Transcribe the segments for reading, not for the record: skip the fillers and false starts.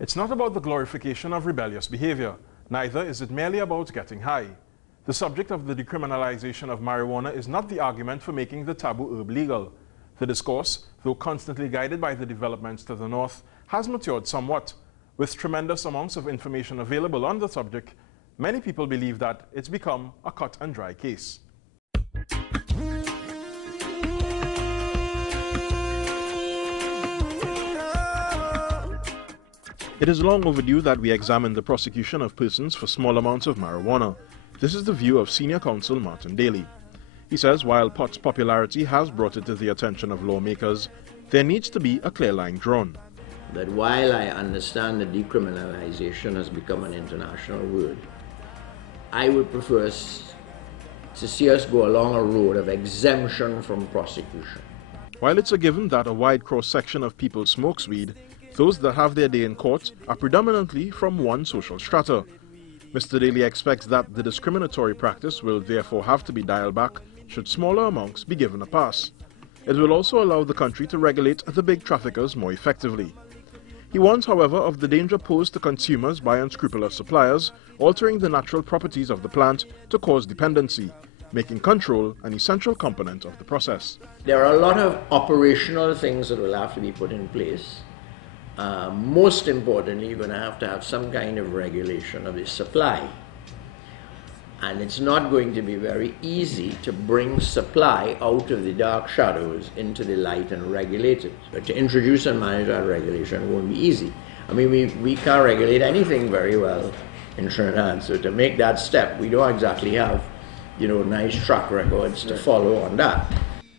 It's not about the glorification of rebellious behavior, neither is it merely about getting high. The subject of the decriminalization of marijuana is not the argument for making the taboo herb legal. The discourse, though constantly guided by the developments to the north, has matured somewhat. With tremendous amounts of information available on the subject, many people believe that it's become a cut and dry case. It is long overdue that we examine the prosecution of persons for small amounts of marijuana. This is the view of Senior Counsel Martin Daly. He says while pot's popularity has brought it to the attention of lawmakers, there needs to be a clear line drawn. That while I understand that decriminalization has become an international word, I would prefer to see us go along a road of exemption from prosecution. While it's a given that a wide cross-section of people smokes weed, those that have their day in court are predominantly from one social strata. Mr. Daly expects that the discriminatory practice will therefore have to be dialed back should smaller amounts be given a pass. It will also allow the country to regulate the big traffickers more effectively. He warns, however, of the danger posed to consumers by unscrupulous suppliers altering the natural properties of the plant to cause dependency, making control an essential component of the process. There are a lot of operational things that will have to be put in place. Most importantly, you're going to have some kind of regulation of the supply. And it's not going to be very easy to bring supply out of the dark shadows into the light and regulate it. But to introduce and manage that regulation won't be easy. I mean, we can't regulate anything very well in Trinidad, so to make that step, we don't exactly have, nice track records to follow on that.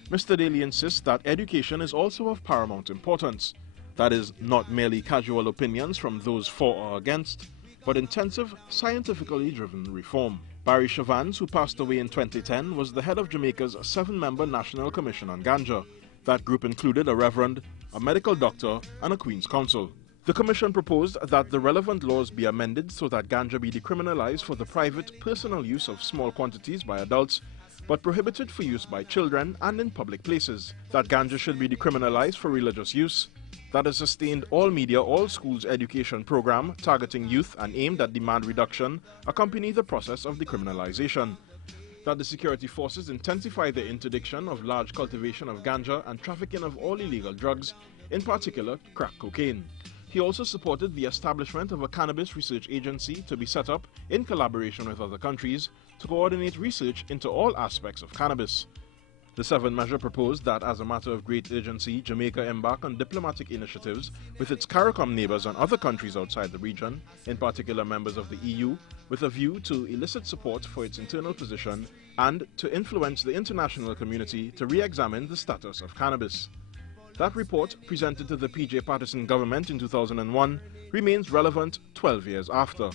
Mr. Daly insists that education is also of paramount importance. That is, not merely casual opinions from those for or against, but intensive, scientifically driven reform. Barry Chavans, who passed away in 2010, was the head of Jamaica's 7-member National Commission on Ganja. That group included a reverend, a medical doctor, and a Queen's Counsel. The commission proposed that the relevant laws be amended so that ganja be decriminalized for the private, personal use of small quantities by adults, but prohibited for use by children and in public places. That ganja should be decriminalized for religious use. That a sustained all-media, all-schools education program targeting youth and aimed at demand reduction accompany the process of decriminalization. That the security forces intensify the interdiction of large cultivation of ganja and trafficking of all illegal drugs, in particular crack cocaine. He also supported the establishment of a cannabis research agency to be set up in collaboration with other countries to coordinate research into all aspects of cannabis. The 7th measure proposed that as a matter of great urgency, Jamaica embark on diplomatic initiatives with its CARICOM neighbors and other countries outside the region, in particular members of the EU, with a view to elicit support for its internal position and to influence the international community to re-examine the status of cannabis. That report, presented to the PJ Patterson government in 2001, remains relevant 12 years after.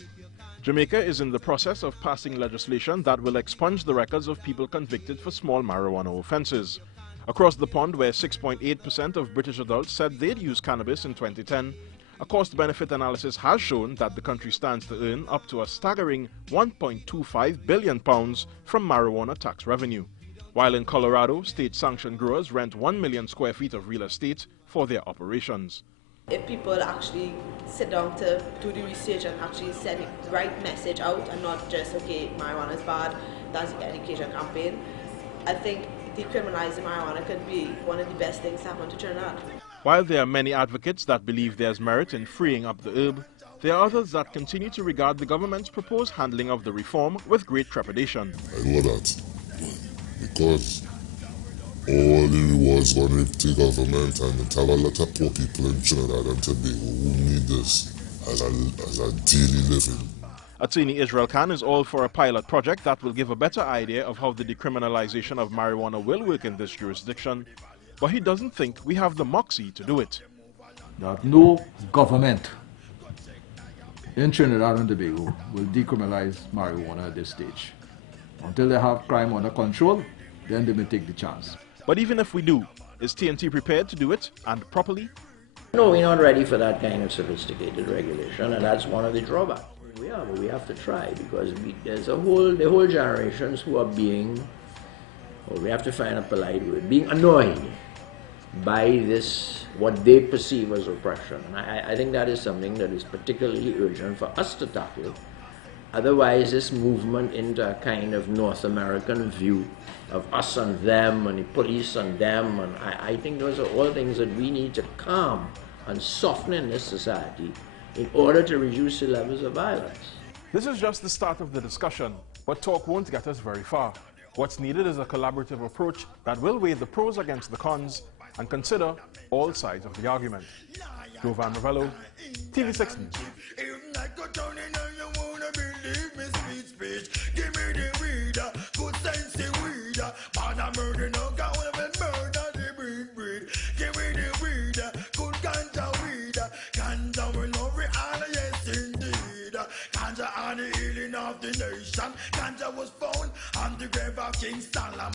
Jamaica is in the process of passing legislation that will expunge the records of people convicted for small marijuana offences. Across the pond, where 6.8% of British adults said they'd use cannabis in 2010, a cost-benefit analysis has shown that the country stands to earn up to a staggering £1.25 billion from marijuana tax revenue. While in Colorado, state-sanctioned growers rent 1 million square feet of real estate for their operations. If people actually sit down to do the research and actually send the right message out and not just, okay, marijuana is bad, that's the education campaign, I think decriminalizing marijuana could be one of the best things to happen to Trinidad. While there are many advocates that believe there's merit in freeing up the herb, there are others that continue to regard the government's proposed handling of the reform with great trepidation. I know that, because all the rewards going to the government and it have a lot of poor people in Trinidad and Tobago who need this as a daily living. Attorney Israel Khan is all for a pilot project that will give a better idea of how the decriminalization of marijuana will work in this jurisdiction, but he doesn't think we have the moxie to do it. That no government in Trinidad and Tobago will decriminalize marijuana at this stage. Until they have crime under control, then they may take the chance. But even if we do, is TNT prepared to do it, and properly? No, we're not ready for that kind of sophisticated regulation, and that's one of the drawbacks. We are, but we have to try, because there's the whole generations who are we have to find a polite word, being annoyed by this what they perceive as oppression. And I think that is something that is particularly urgent for us to tackle. Otherwise, this movement into a kind of North American view of us and them and the police and them, and I think those are all things that we need to calm and soften in this society in order to reduce the levels of violence. This is just the start of the discussion, but talk won't get us very far. What's needed is a collaborative approach that will weigh the pros against the cons and consider all sides of the argument. Jovan Ravello, TV6 News. Ganja and the healing of the nation. Ganja was found on the grave of King Solomon.